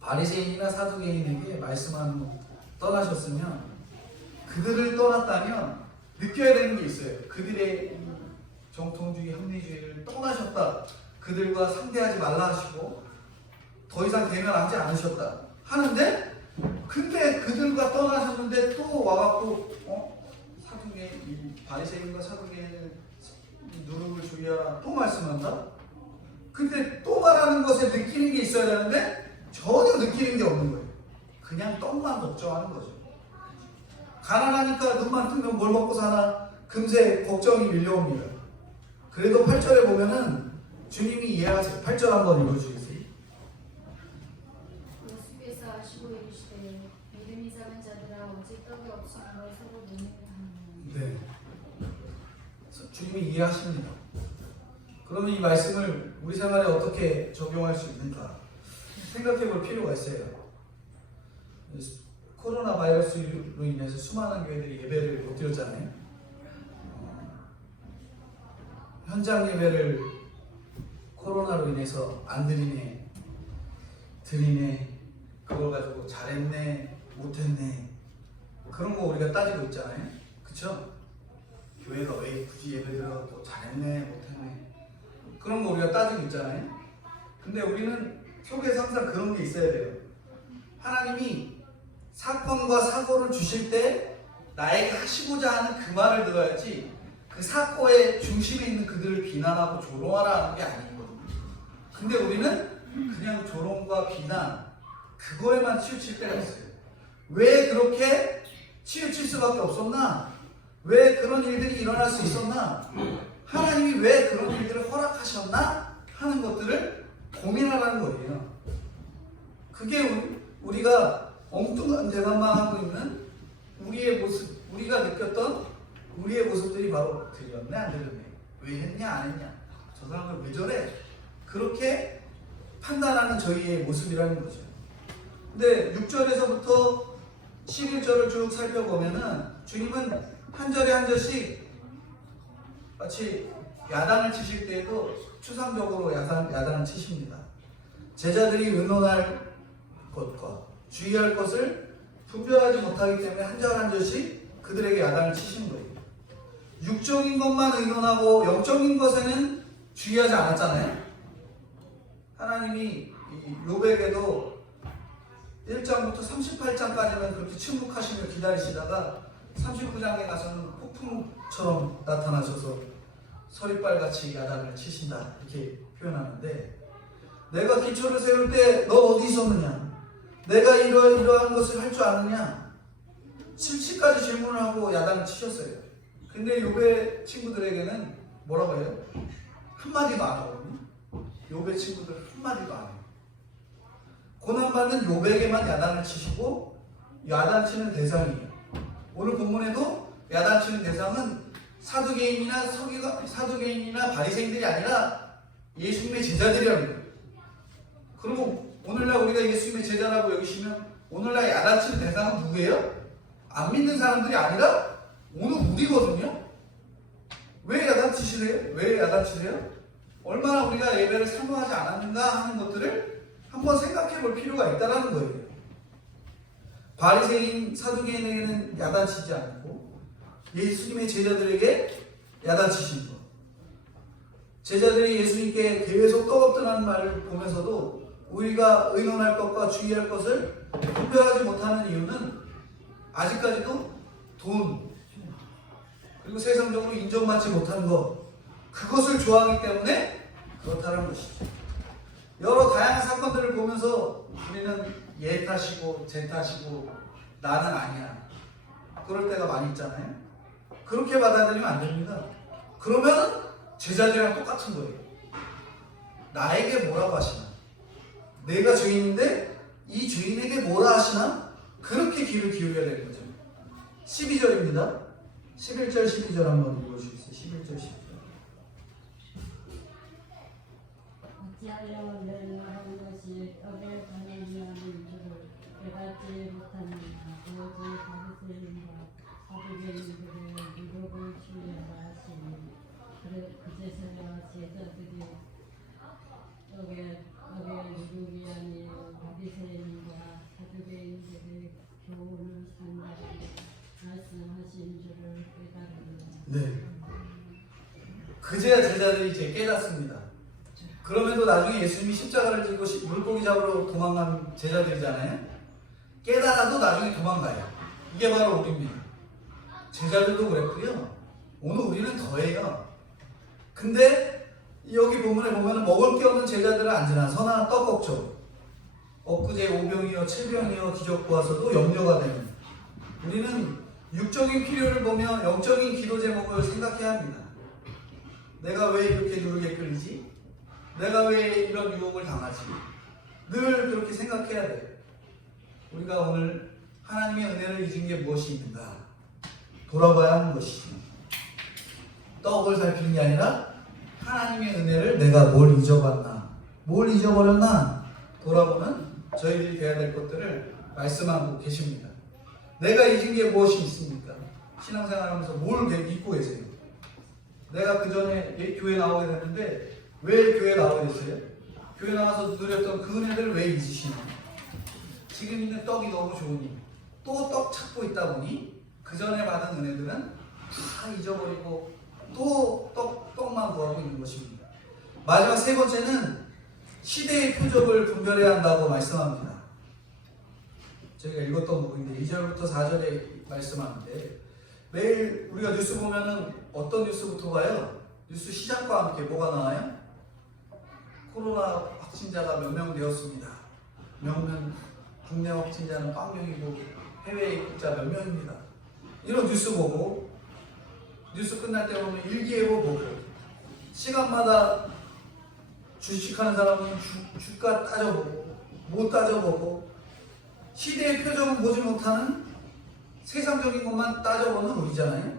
바리새인이나 사두개인에게 말씀하는 거 떠나셨으면 그들을 떠났다면 느껴야 되는 게 있어요. 그들의 정통주의, 합리주의를 떠나셨다. 그들과 상대하지 말라 하시고 더 이상 대면하지 않으셨다 하는데 근데 그들과 떠나셨는데 또 와갖고 사두개인, 이 바리새인과 사두개인을 누룩을 주의하라 또 말씀한다? 근데 또 말하는 것에 느끼는 게 있어야 되는데 전혀 느끼는 게 없는 거예요. 그냥 떡만 걱정하는 거죠. 가난하니까 눈만 뜨면 뭘 먹고 사나 금세 걱정이 밀려옵니다. 그래도 8절에 보면은 주님이 이해하세요. 8절 한번 읽어주세요. 예수께서 아시고 이르시되 믿음이 작은 자들아 어찌 떡이 없으므로 서로 논의를 하느냐. 네. 주님이 이해하십니다. 그러면 이 말씀을 우리 생활에 어떻게 적용할 수 있는가 생각해 볼 필요가 있어요. 코로나 바이러스로 인해서 수많은 교회들이 예배를 못 드렸잖아요. 현장 예배를 코로나로 인해서 안 드리네, 드리네, 그걸 가지고 잘했네, 못했네, 그런 거 우리가 따지고 있잖아요. 그쵸? 교회가 왜 굳이 예배 드려도 잘했네, 못했네, 그런 거 우리가 따지고 있잖아요. 근데 우리는 속에서 항상 그런 게 있어야 돼요. 하나님이 사건과 사고를 주실 때 나에게 하시고자 하는 그 말을 들어야지 그 사고의 중심에 있는 그들을 비난하고 조롱하라 하는 게 아니거든요. 근데 우리는 그냥 조롱과 비난 그거에만 치우칠 때가 있어요. 왜 그렇게 치우칠 수밖에 없었나? 왜 그런 일들이 일어날 수 있었나? 하나님이 왜 그런 일들을 허락하셨나? 하는 것들을 고민하라는 거예요. 그게 우리가 엉뚱한 대답만 하고 있는 우리의 모습, 우리가 느꼈던 우리의 모습들이 바로 들렸네 안 들렸네, 왜 했냐 안 했냐, 저 사람은 왜 저래, 그렇게 판단하는 저희의 모습이라는 거죠. 근데 6절에서부터 11절을 쭉 살펴보면은 주님은 한 절에 한 절씩 마치 야단을 치실 때에도 추상적으로 야단을 치십니다. 제자들이 의논할 것과 주의할 것을 분별하지 못하기 때문에 한 절 한 절씩 그들에게 야단을 치신 거예요. 육적인 것만 의논하고 영적인 것에는 주의하지 않았잖아요. 하나님이 욥에게도 1장부터 38장까지는 그렇게 침묵하시며 기다리시다가 39장에 가서는 폭풍처럼 나타나셔서 서리빨같이 야단을 치신다 이렇게 표현하는데, 내가 기초를 세울 때 너 어디 있었느냐, 내가 이러한 것을 할 줄 아느냐, 70가지 질문을 하고 야단을 치셨어요. 근데 욥의 친구들에게는 뭐라고 해요? 한마디도 안 하거든요. 욥의 친구들 한마디도 안 해요. 고난받는 욥에게만 야단을 치시고 야단치는 대상이에요. 오늘 본문에도 야단치는 대상은 사두개인이나 바리새인들이 아니라 예수님의 제자들이라는 거예요. 그리고 오늘날 우리가 예수님의 제자라고 여기시면 오늘날 야단치는 대상은 누구예요? 안 믿는 사람들이 아니라 오늘 우리거든요. 왜 야단치시래요? 왜 야단치세요? 얼마나 우리가 예배를 사모하지 않았는가 하는 것들을 한번 생각해 볼 필요가 있다는 거예요. 바리새인 사두개인에게는 야단치지 않고 예수님의 제자들에게 야단치신 것. 제자들이 예수님께 계속 떠엎드라는 말을 보면서도 우리가 의논할 것과 주의할 것을 분별하지 못하는 이유는 아직까지도 돈, 그리고 세상적으로 인정받지 못한 것, 그것을 좋아하기 때문에 그렇다는 것이죠. 여러 다양한 사건들을 보면서 우리는 얘 탓이고 쟤 탓이고 나는 아니야, 그럴 때가 많이 있잖아요. 그렇게 받아들이면 안 됩니다. 그러면 제자들이랑 똑같은 거예요. 나에게 뭐라고 하시나? 내가 죄인인데 이 죄인에게 뭐라 하시나? 그렇게 귀를 기울여야 되는 거죠. 12절입니다. 11절 12절 한번 읽어주세요. 11절 12절. 어찌하여 너희가 한 것이 떡에 관하는 줄을 깨닫지 못하는가. 오직 바리새인과 사두개인들의 유혹을 주려고 하시니 그제서야 제자들이 떡에 유혹이 아니요 바리새인과 사두개인들의 교훈을 산다고 말씀하신 줄을 깨달으니. 네. 그제야 제자들이 이제 깨닫습니다. 그럼에도 나중에 예수님이 십자가를 지고 물고기 잡으러 도망간 제자들이잖아요. 깨달아도 나중에 도망가요. 이게 바로 우리입니다. 제자들도 그랬고요. 오늘 우리는 더해요. 근데 여기 본문에 보면 먹을 게 없는 제자들은 안지나 서나 떡 걱정, 엊그제 오병이어 칠병이어 기적 보아서도 염려가 되는, 우리는 육적인 필요를 보며 영적인 기도 제목을 생각해야 합니다. 내가 왜 이렇게 누르게 끌리지? 내가 왜 이런 유혹을 당하지? 늘 그렇게 생각해야 돼요. 우리가 오늘 하나님의 은혜를 잊은 게 무엇이 있는가 돌아봐야 하는 것이죠. 떡을 살피는 게 아니라 하나님의 은혜를 내가 뭘 잊어봤나, 뭘 잊어버렸나 돌아보는 저희들이 돼야 될 것들을 말씀하고 계십니다. 내가 잊은 게 무엇이 있습니까? 신앙생활하면서 뭘 잊고 계세요? 내가 그 전에 교회 나오게 됐는데 왜 교회 나오게 됐어요? 교회 나와서 누렸던 그 은혜들을 왜 잊으시나? 지금 있는 떡이 너무 좋으니 또 떡 찾고 있다 보니 그 전에 받은 은혜들은 다 잊어버리고 또 떡만 구하고 있는 것입니다. 마지막 세 번째는 시대의 표적을 분별해야 한다고 말씀합니다. 저희가 읽었던 부분인데 2절부터 4절에 말씀하는데, 매일 우리가 뉴스 보면은 어떤 뉴스부터 봐요? 뉴스 시작과 함께 뭐가 나와요? 코로나 확진자가 몇 명 되었습니다. 명은 국내 확진자는 0명이고 해외 입국자 몇 명입니다. 이런 뉴스 보고, 뉴스 끝날 때 보면 일기예보 보고, 시간마다 주식하는 사람은 주가 따져보고 못 따져보고, 시대의 표적은 보지 못하는 세상적인 것만 따져보는 우리잖아요.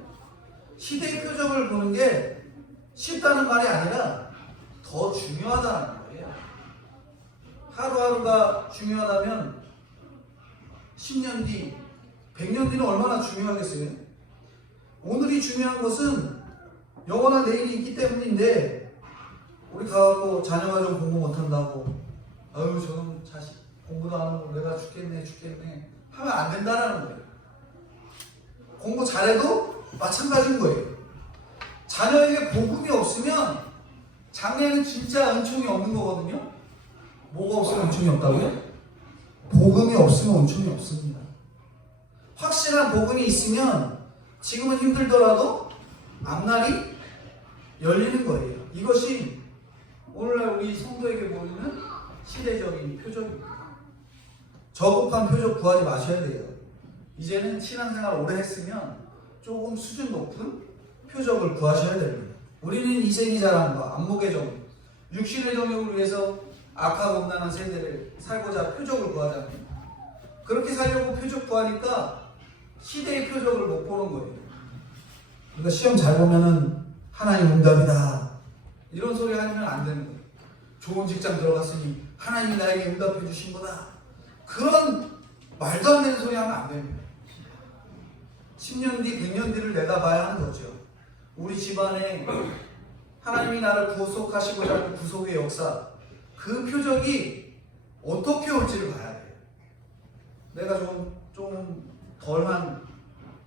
시대의 표적을 보는 게 쉽다는 말이 아니라 더 중요하다는 거예요. 하루하루가 중요하다면 10년 뒤, 100년 뒤는 얼마나 중요하겠어요? 오늘이 중요한 것은 영원한 내일이 있기 때문인데, 우리 가갖고 자녀가 좀 공부 못한다고 아유 저는 자식 공부도 안 하고 내가 죽겠네 하면 안 된다는 거예요. 공부 잘해도 마찬가지인 거예요. 자녀에게 복음이 없으면 장래에는 진짜 은총이 없는 거거든요. 뭐가 없으면 은총이 없다고요? 복음이 없으면 은총이 없습니다. 확실한 복음이 있으면 지금은 힘들더라도 앞날이 열리는 거예요. 이것이 오늘날 우리 성도에게 보이는 시대적인 표적입니다. 저급한 표적 구하지 마셔야 돼요. 이제는 신앙생활 오래 했으면 조금 수준 높은 표적을 구하셔야 됩니다. 우리는 이생이 자란 것, 안목의 정, 육신의 정욕을 위해서 악하고 음란한 세대를 살고자 표적을 구하잖아요. 그렇게 살려고 표적 구하니까 시대의 표적을 못 보는 거예요. 그러니까 시험 잘 보면은 하나님 응답이다, 이런 소리 하면 안 되는 거예요. 좋은 직장 들어갔으니 하나님이 나에게 응답해 주신 거다, 그런 말도 안 되는 소리 하면 안 됩니다. 10년 뒤, 100년 뒤를 내다봐야 하는 거죠. 우리 집안에 하나님이 나를 구속하시고자 하는 구속의 역사, 그 표적이 어떻게 올지를 봐야 돼요. 내가 좀 덜한,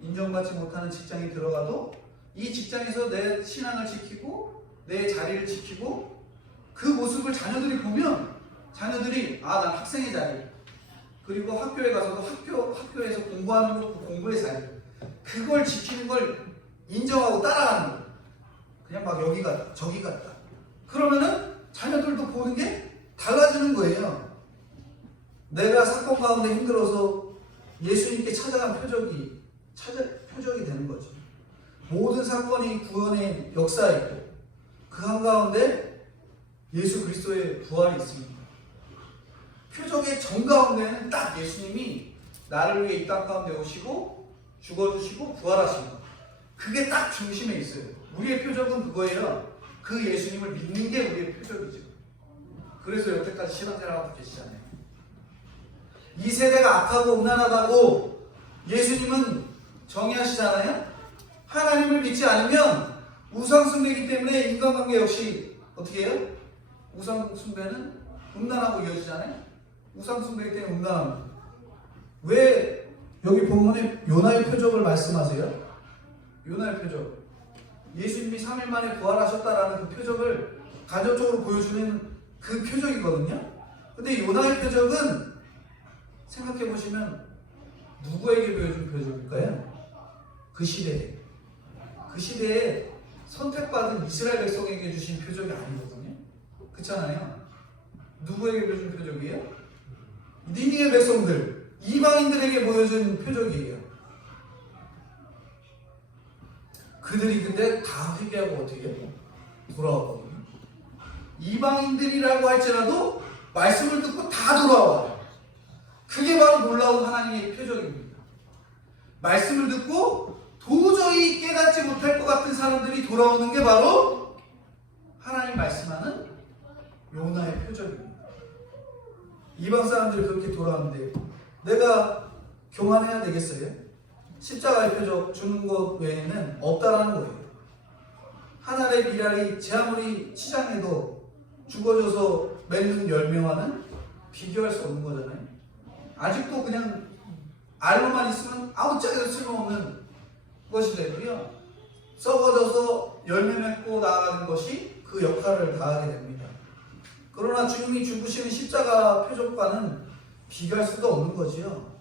인정받지 못하는 직장에 들어가도 이 직장에서 내 신앙을 지키고 내 자리를 지키고 그 모습을 자녀들이 보면 자녀들이 난 학생의 자리, 그리고 학교에 가서도 학교에서 공부하는 거, 공부의 자리, 그걸 지키는 걸 인정하고 따라가는 거예요. 그냥 막 여기 갔다 저기 갔다. 그러면은 자녀들도 보는 게 달라지는 거예요. 내가 사건 가운데 힘들어서 예수님께 찾아간 표적이 되는 거죠. 모든 사건이 구원의 역사에 있고 그 한가운데 예수 그리스도의 부활이 있습니다. 표적의 정가운데는 딱 예수님이 나를 위해 이 땅 가운데 오시고 죽어주시고 부활하신 것, 그게 딱 중심에 있어요. 우리의 표적은 그거예요. 그 예수님을 믿는 게 우리의 표적이죠. 그래서 여태까지 신앙생활하고 계시잖아요. 이 세대가 악하고 음란하다고 예수님은 정의하시잖아요. 하나님을 믿지 않으면 우상숭배이기 때문에 인간관계 역시 어떻게 해요? 우상숭배는 음란하고 이어지잖아요. 우상숭배이기 때문에 음란합니다. 왜 여기 본문에 요나의 표적을 말씀하세요? 요나의 표적, 예수님이 3일 만에 부활하셨다라는 그 표적을 간접적으로 보여주는 그 표적이거든요. 근데 요나의 표적은 생각해 보시면 누구에게 보여준 표적일까요? 그 시대에 선택받은 이스라엘 백성에게 주신 표적이 아니거든요. 그렇잖아요. 누구에게 보여준 표적이에요? 니니의 백성들, 이방인들에게 보여준 표적이에요. 그들이 근데 다 회개하고 어떻게 해요? 돌아왔거든요. 이방인들이라고 할지라도 말씀을 듣고 다 돌아와요. 그게 바로 놀라운 하나님의 표적입니다. 말씀을 듣고 도저히 깨닫지 못할 것 같은 사람들이 돌아오는 게 바로 하나님 말씀하는 요나의 표적입니다. 이방 사람들이 그렇게 돌아왔는데 내가 교만해야 되겠어요? 십자가의 표적 주는 것 외에는 없다라는 거예요. 한 알의 미랄이 제 아무리 치장해도 죽어져서 맺는 열매와는 비교할 수 없는 거잖아요. 아직도 그냥 알로만 있으면 아무짝에도 쓸모없는 것이래도요, 썩어져서 열매 맺고 나가는 것이 그 역할을 다하게 됩니다. 그러나 주님이 죽으시는 십자가 표적과는 비교할 수도 없는 거지요.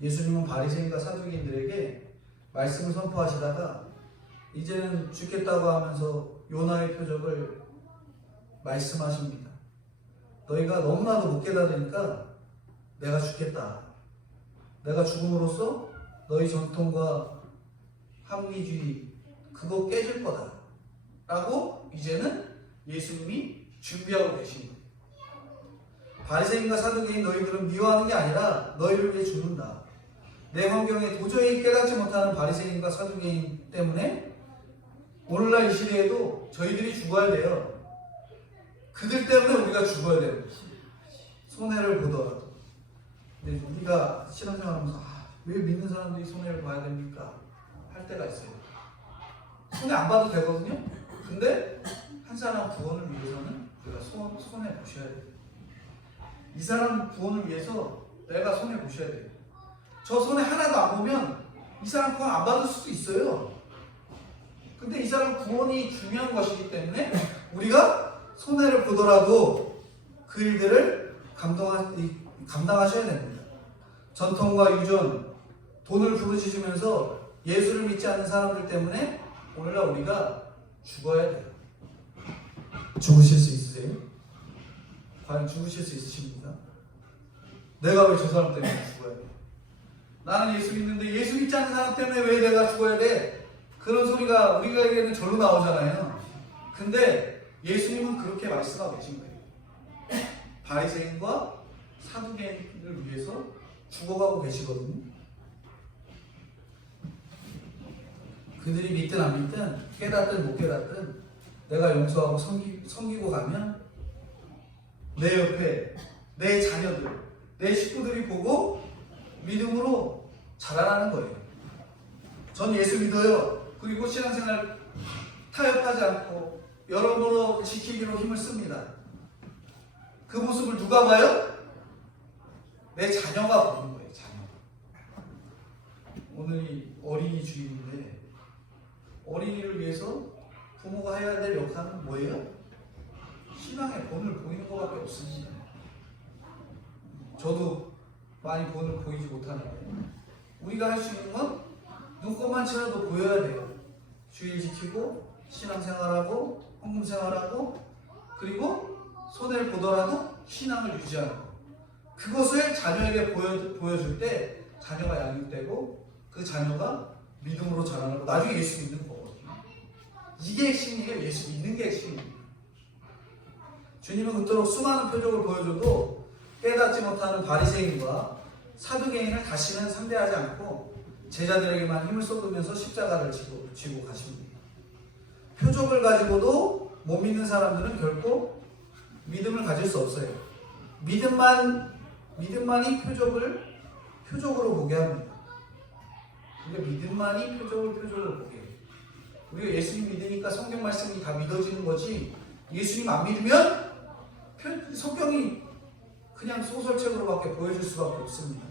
예수님은 바리새인과 사두개인들에게 말씀을 선포하시다가 이제는 죽겠다고 하면서 요나의 표적을 말씀하십니다. 너희가 너무나도 못 깨달으니까 내가 죽겠다. 내가 죽음으로써 너희 전통과 합리주의 그거 깨질 거다 라고 이제는 예수님이 준비하고 계신 거예요. 바리새인과 사두개인 너희들은 미워하는 게 아니라 너희를 위해 죽는다. 내 환경에 도저히 깨닫지 못하는 바리새인과 사두개인 때문에 오늘날 이 시대에도 저희들이 죽어야 돼요. 그들 때문에 우리가 죽어야 돼요. 손해를 보더라도. 근데 우리가 신앙생활하면서 왜 믿는 사람들이 손해를 봐야 됩니까? 할 때가 있어요. 손해 안 봐도 되거든요. 근데 한 사람 구원을 위해서는 우리가 손해 보셔야 돼요. 이 사람 구원을 위해서 내가 손해 보셔야 돼요. 저 손해 하나도 안 보면 이 사람 구원 안 받을 수도 있어요. 근데 이 사람 구원이 중요한 것이기 때문에 우리가 손해를 보더라도 그 일들을 감당하셔야 됩니다. 전통과 유전, 돈을 부르짖으면서 예수를 믿지 않는 사람들 때문에 오늘날 우리가 죽어야 돼요. 죽으실 수 있으세요? 과연 죽으실 수 있으십니까? 내가 왜 저 사람 때문에 죽어야 돼? 나는 예수 믿는데 예수 믿지 않는 사람 때문에 왜 내가 죽어야 돼? 그런 소리가 우리에게는 절로 나오잖아요. 근데 예수님은 그렇게 말씀하고 계신 거예요. 바리새인과 사두개인을 위해서 죽어가고 계시거든요. 그들이 믿든 안 믿든 깨닫든 못 깨닫든 내가 용서하고 섬기고 가면 내 옆에 내 자녀들, 내 식구들이 보고 믿음으로 자라나는 거예요. 전 예수 믿어요. 그리고 신앙생활 타협하지 않고 여러모로 지키기로 힘을 씁니다. 그 모습을 누가 봐요? 내 자녀가 보는 거예요. 자녀. 오늘이 어린이 주일인데 어린이를 위해서 부모가 해야 될 역할은 뭐예요? 신앙의 본을 보이는 것밖에 없습니다. 저도 많이 본을 보이지 못하는데 우리가 할 수 있는 건 눈꼽만치라도 보여야 돼요. 주일 지키고 신앙생활하고 헌금생활하고 그리고 손해를 보더라도 신앙을 유지하고 그것을 자녀에게 보여줄 때 자녀가 양육되고 그 자녀가 믿음으로 자라나고 나중에 예수 믿는 거거든요. 이게 핵심이에요. 예수 믿는 게 핵심입니다. 주님은 그토록 수많은 표적을 보여줘도 깨닫지 못하는 바리새인과 사두개인을 다시는 상대하지 않고 제자들에게만 힘을 쏟으면서 십자가를 지고 가십니다. 표적을 가지고도 못 믿는 사람들은 결코 믿음을 가질 수 없어요. 믿음만이 표적으로 보게 합니다. 그러니까 믿음만이 표적으로 보게 해요. 우리가 예수님 믿으니까 성경 말씀이 다 믿어지는 거지 예수님 안 믿으면 성경이 그냥 소설책으로밖에 보여줄 수밖에 없습니다.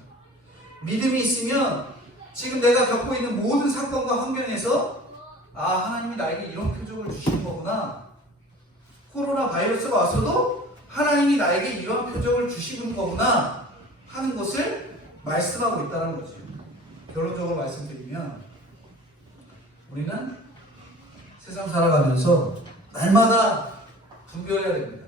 믿음이 있으면 지금 내가 겪고 있는 모든 사건과 환경에서 하나님이 나에게 이런 표적을 주시는 거구나. 코로나 바이러스가 와서도 하나님이 나에게 이런 표적을 주시는 거구나 하는 것을 말씀하고 있다는 거죠. 결론적으로 말씀드리면 우리는 세상 살아가면서 날마다 분별해야 됩니다.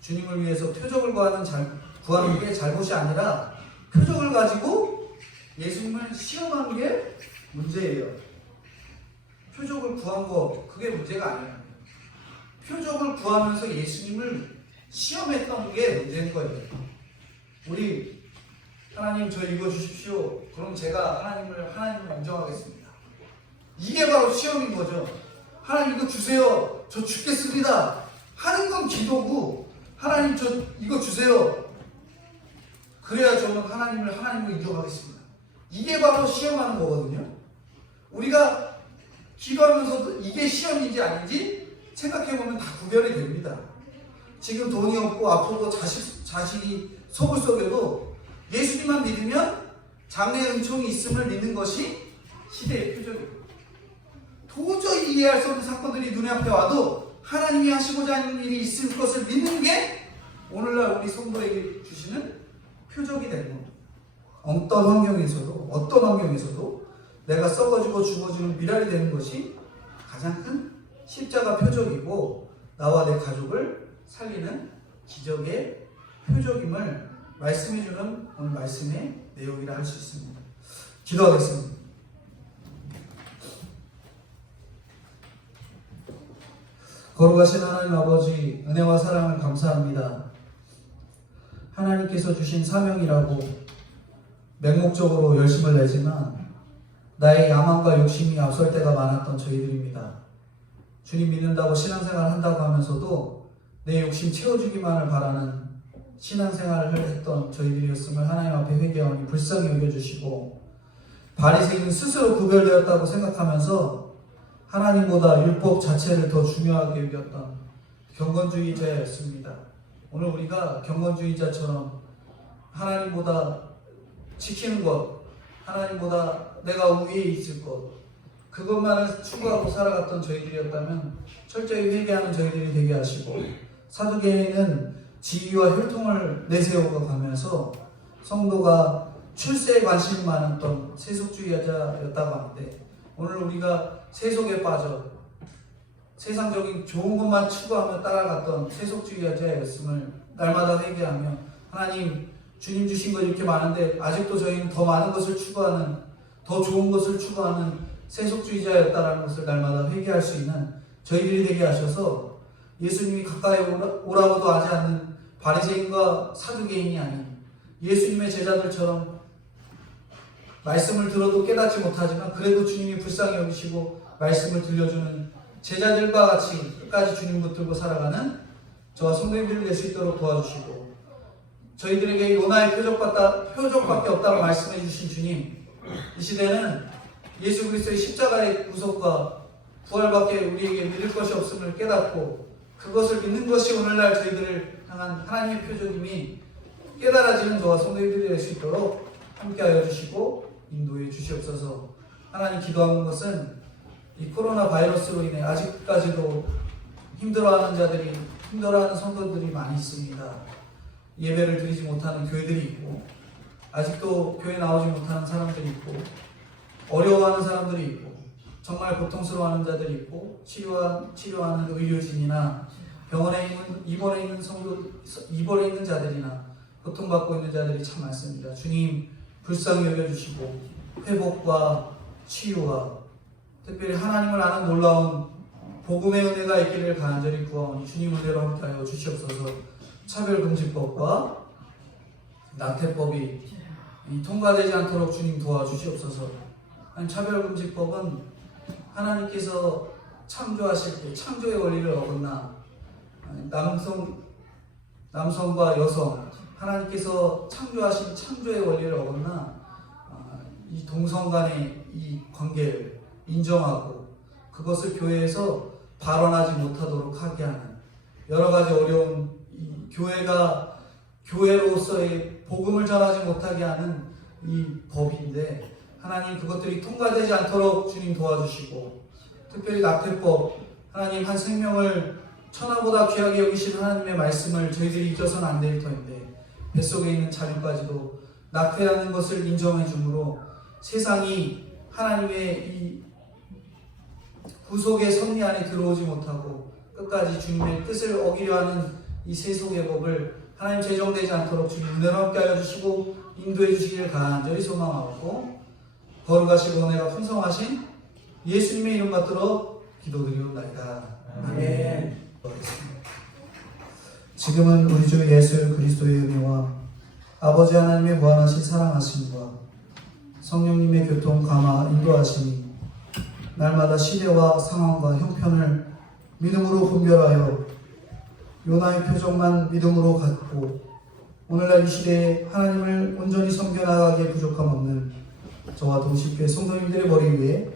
주님을 위해서 표적을 구하는 게 잘못이 아니라 표적을 가지고 예수님을 시험하는 게 문제예요. 표적을 구한 거 그게 문제가 아니에요. 표적을 구하면서 예수님을 시험했던 게 문제인 거예요. 우리 하나님 저 읽어주십시오. 그럼 제가 하나님을 인정하겠습니다. 이게 바로 시험인 거죠. 하나님 이거 주세요. 저 죽겠습니다. 하는 건 기도고 하나님 저 이거 주세요. 그래야 저는 하나님을 인정하겠습니다. 이게 바로 시험하는 거거든요. 우리가 기도하면서도 이게 시험인지 아닌지 생각해보면 다 구별이 됩니다. 지금 돈이 없고 아프고 자식이 속을 썩여도 예수님만 믿으면 장래 은총이 있음을 믿는 것이 시대의 표적이에요. 도저히 이해할 수 없는 사건들이 눈에 앞에 와도 하나님이 하시고자 하는 일이 있을 것을 믿는 게 오늘날 우리 성도에게 주시는 표적이 되는 겁니다. 어떤 환경에서도 내가 썩어지고 죽어지는 미랄이 되는 것이 가장 큰 십자가 표적이고 나와 내 가족을 살리는 기적의 표적임을 말씀해주는 오늘 말씀의 내용이라 할 수 있습니다. 기도하겠습니다. 거룩하신 하나님 아버지, 은혜와 사랑을 감사합니다. 하나님께서 주신 사명이라고 맹목적으로 열심을 내지만 나의 야망과 욕심이 앞설 때가 많았던 저희들입니다. 주님 믿는다고 신앙생활 한다고 하면서도 내 욕심 채워주기만을 바라는 신앙생활을 했던 저희들이었음을 하나님 앞에 회개하니 불쌍히 여겨주시고 바리새인은 스스로 구별되었다고 생각하면서 하나님보다 율법 자체를 더 중요하게 여겼던 경건주의자였습니다. 오늘 우리가 경건주의자처럼 하나님보다 지키는 것, 하나님보다 내가 위에 있을 것, 그것만을 추구하고 살아갔던 저희들이었다면 철저히 회개하는 저희들이 되게 하시고 사두개인은 지위와 혈통을 내세우고 가면서 성도가 출세에 관심이 많았던 세속주의자였다고 하는데 오늘 우리가 세속에 빠져 세상적인 좋은 것만 추구하며 따라갔던 세속주의자였음을 날마다 회개하며 하나님 주님 주신 것 이렇게 많은데 아직도 저희는 더 많은 것을 추구하는 더 좋은 것을 추구하는 세속주의자였다라는 것을 날마다 회개할 수 있는 저희들이 되게 하셔서 예수님이 가까이 오라고도 하지 않는 바리새인과 사두개인이 아닌 예수님의 제자들처럼 말씀을 들어도 깨닫지 못하지만 그래도 주님이 불쌍히 여기시고 말씀을 들려주는 제자들과 같이 끝까지 주님 붙들고 살아가는 저와 성도님들이 될 수 있도록 도와주시고 저희들에게 요나의 표적밖에 없다고 말씀해 주신 주님, 이 시대는 예수 그리스도의 십자가의 구속과 부활밖에 우리에게 믿을 것이 없음을 깨닫고 그것을 믿는 것이 오늘날 저희들을 향한 하나님의 표적임이 깨달아지는 저와 성도님들이 될 수 있도록 함께하여 주시고 인도해 주시옵소서. 하나님, 기도하는 것은 이 코로나 바이러스로 인해 아직까지도 힘들어하는 성도들이 많이 있습니다. 예배를 드리지 못하는 교회들이 있고, 아직도 교회 나오지 못하는 사람들이 있고, 어려워하는 사람들이 있고, 정말 고통스러워하는 자들이 있고, 치료하는 의료진이나 병원에 입원해 있는 자들이나 고통받고 있는 자들이 참 많습니다. 주님, 불쌍히 여겨주시고 회복과 치유와 특별히 하나님을 아는 놀라운 복음의 은혜가 있기를 간절히 구하오니 주님 은혜로 함께하여 주시옵소서. 차별금지법과 낙태법이 통과되지 않도록 주님 도와주시옵소서. 차별금지법은 하나님께서 창조하실 때 창조의 원리를 어긋나 남성과 여성 하나님께서 창조하신 창조의 원리를 어긋나 이 동성 간의 이 관계를 인정하고 그것을 교회에서 발언하지 못하도록 하게 하는 여러 가지 어려운 이 교회로서의 복음을 전하지 못하게 하는 이 법인데, 하나님 그것들이 통과되지 않도록 주님 도와주시고, 특별히 낙태법, 하나님 한 생명을 천하보다 귀하게 여기신 하나님의 말씀을 저희들이 잊어서는 안 될 터인데 뱃속에 있는 자녀까지도 낙태하는 것을 인정해 주므로 세상이 하나님의 이 구속의 섭리 안에 들어오지 못하고 끝까지 주님의 뜻을 어기려 하는 이 세속의 법을 하나님 제정되지 않도록 주님 은혜로 함께하여 주시고 인도해 주시기를 간절히 소망하고 거룩하시고 은혜가 풍성하신 예수님의 이름 받들어 기도드리옵나이다. 아멘. 지금은 우리 주 예수 그리스도의 은혜와 아버지 하나님의 무한하신 사랑하심과 성령님의 교통 감화 인도하심이 날마다 시대와 상황과 형편을 믿음으로 분별하여 요나의 표적만 믿음으로 갖고 오늘날 이 시대에 하나님을 온전히 섬겨나가기에 부족함 없는 저와 동식교회 성도님들의 머리 위에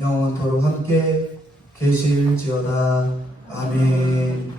영원토록 함께 계실지어다. 아멘.